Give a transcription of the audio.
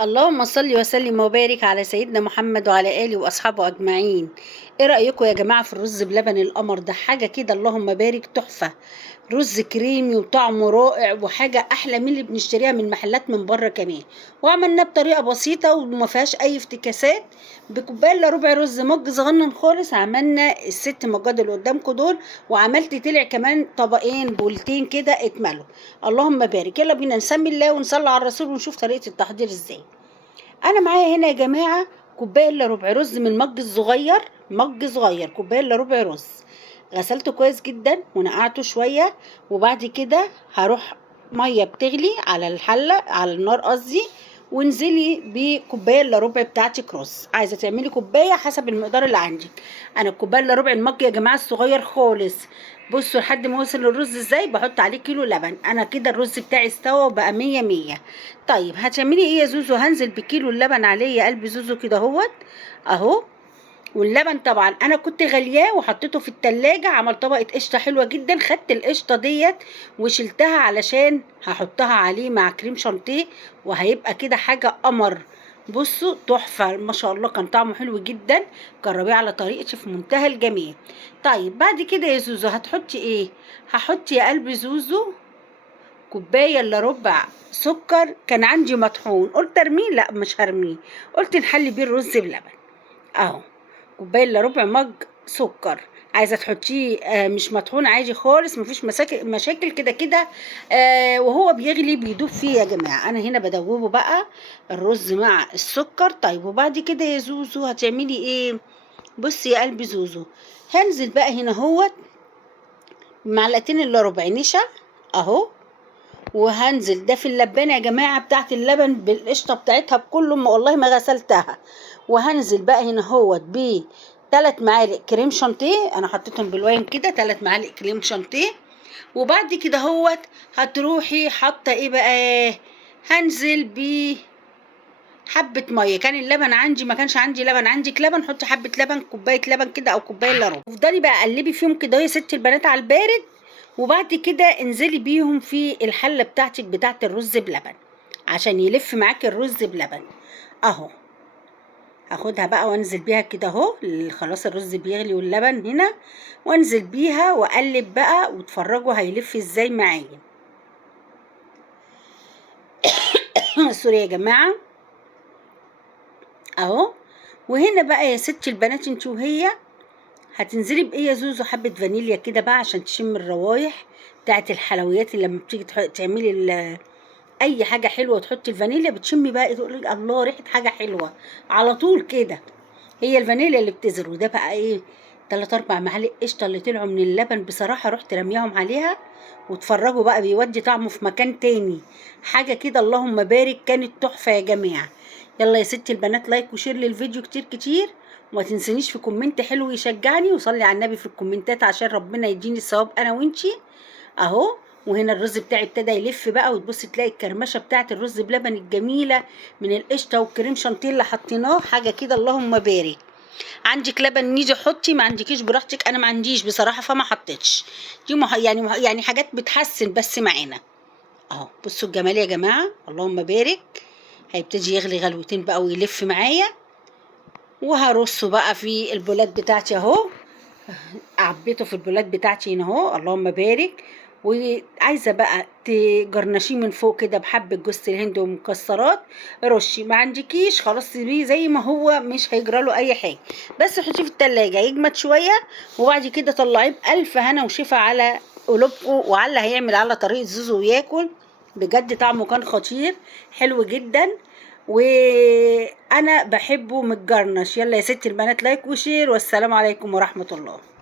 اللهم صل وسلم وبارك على سيدنا محمد وعلى آله وأصحابه أجمعين. إيه رأيكم يا جماعة في الرز بلبن القمر ده؟ حاجة كده اللهم بارك، تحفة. رز كريمي وطعمه رائع، وحاجة أحلى من اللي بنشتريها من محلات من بره كمان. وعملناه بطريقة بسيطة وما فيهاش أي افتكاسات. بكوباية إلا ربع رز، مج صغنن خالص، عملنا الست مجات اللي قدامكم دول. وعملت طلع كمان طبقين بولتين كده اتملوا. اللهم بارك. يلا بينا نسمي الله ونصلي على الرسول ونشوف طريقة التحضير ازاي. انا معايا هنا يا جماعه كوبايه الا ربع رز من المج الصغير، مج صغير كوبايه الا ربع رز. غسلته كويس جدا ونقعته شويه. وبعد كده هروح ميه بتغلي على الحله، على النار قصدي. وانزلي بكوبايه الا ربع بتاعتك رز. عايزه تعملي كوبايه حسب المقدار اللي عندك. انا الكوبايه الا ربع المج يا جماعه الصغير خالص. بصوا لحد ما وصل الرز ازاي، بحط عليه كيلو لبن. انا كده الرز بتاعي استوى وبقى مية مية. طيب هتعملي ايه يا زوزو؟ هنزل بكيلو اللبن عليه يا قلب زوزو كده اهوت اهو. واللبن طبعا انا كنت غلياه وحطيته في التلاجة، عمل طبقة قشطة حلوة جدا. خدت القشطة ديت وشلتها علشان هحطها عليه مع كريم شانتيه، وهيبقى كده حاجة قمر. بصوا تحفة ما شاء الله، كان طعمه حلو جدا. جربيه على طريقتي في منتهى الجمال. طيب بعد كده يا زوزو هتحطي ايه؟ هحط يا قلب زوزو كوبايه الا ربع سكر. كان عندي مطحون قلت ارميه، لا مش هرميه، قلت نحلي بيه الرز بلبن اهو. كوبايه الا ربع مج سكر. عايزه تحطيه مش مطحون عادي خالص، مفيش مشاكل كده كده. وهو بيغلي بيدوب فيه يا جماعه. انا هنا بدوبه بقى الرز مع السكر. طيب وبعد كده يا زوزو هتعملي ايه؟ بصي يا قلبي زوزو، هنزل بقى هنا هو معلقتين الا ربع نشا اهو. وهنزل ده في اللبانه يا جماعه بتاعت اللبن بالقشطه بتاعتها بكله، والله ما غسلتها. وهنزل بقى هنا هوت ب 3 معالق كريم شانتيه. انا حطيتهم بالوين كده 3 معالق كريم شانتيه. وبعد كده هوت هتروحي حاطه ايه بقى؟ هنزل ب حبه ميه. كان اللبن عندي، ما كانش عندي لبن، عندك لبن حطي حبه لبن، كوبايه لبن كده او كوبايه الا ربع. افضلي بقى قلبي فيهم كده يا ست البنات على البارد. وبعد كده انزلي بيهم في الحله بتاعتك بتاعت الرز بلبن عشان يلف معاكي الرز بلبن اهو. هاخدها بقى وانزل بيها كده اهو. خلاص الرز بيغلي واللبن هنا، وانزل بيها واقلب بقى واتفرجوا هيلف ازاي معايا. سوري يا جماعه اهو. وهنا بقى يا ست البنات انت وهي هتنزلي بايه يا زوزو؟ حبه فانيليا كده بقى عشان تشم الروايح بتاعت الحلويات. اللي لما بتيجي تعملي اي حاجه حلوه وتحطي الفانيليا بتشمي بقى تقولي الله ريحه حاجه حلوه على طول كده. هي الفانيليا اللي بتزر. وده بقى ايه؟ 3 4 معالق قشطه اللي طلعوا من اللبن بصراحه رحت رميهم عليها. واتفرجوا بقى بيودي طعمه في مكان تاني. حاجه كده اللهم بارك، كانت تحفه يا جماعه. يلا يا ستي البنات لايك وشير للفيديو كتير كتير. وما تنسنيش في كومنت حلو يشجعني، وصلي على النبي في الكومنتات عشان ربنا يديني الثواب انا وانتي اهو. وهنا الرز بتاعي ابتدى يلف بقى، وتبصي تلاقي الكرمشه بتاعت الرز بلبن الجميله من القشطه والكريم شانتيه اللي حطيناه. حاجه كده اللهم بارك. عندك لبن نيجي حطي، ما عندكيش براحتك. انا ما عنديش بصراحه فما حطيتش. دي يعني حاجات بتحسن بس معانا اهو. بصوا الجمال يا جماعه اللهم بارك. هيبتدي يغلي غلوتين بقى ويلف معايا. وهرصه بقى في البولات بتاعتي اهو. عبيته في البولات بتاعتي هنا اهو اللهم بارك. وعايزه بقى تجرنشيه من فوق كده بحبه جوز الهند ومكسرات. رشي، ما عندكيش خلاص سيبيه زي ما هو، مش هيجرى له اي حاجه. بس حطيه في التلاجة يجمد شويه. وبعد كده طلعيه بألف هنا وشفا على قلوبكم، وعلى اللي هيعمل على طريقه زوزو وياكل. بجد طعمه كان خطير حلو جدا. وانا بحبه متجرنش. يلا يا ستي البنات لايك وشير، والسلام عليكم ورحمه الله.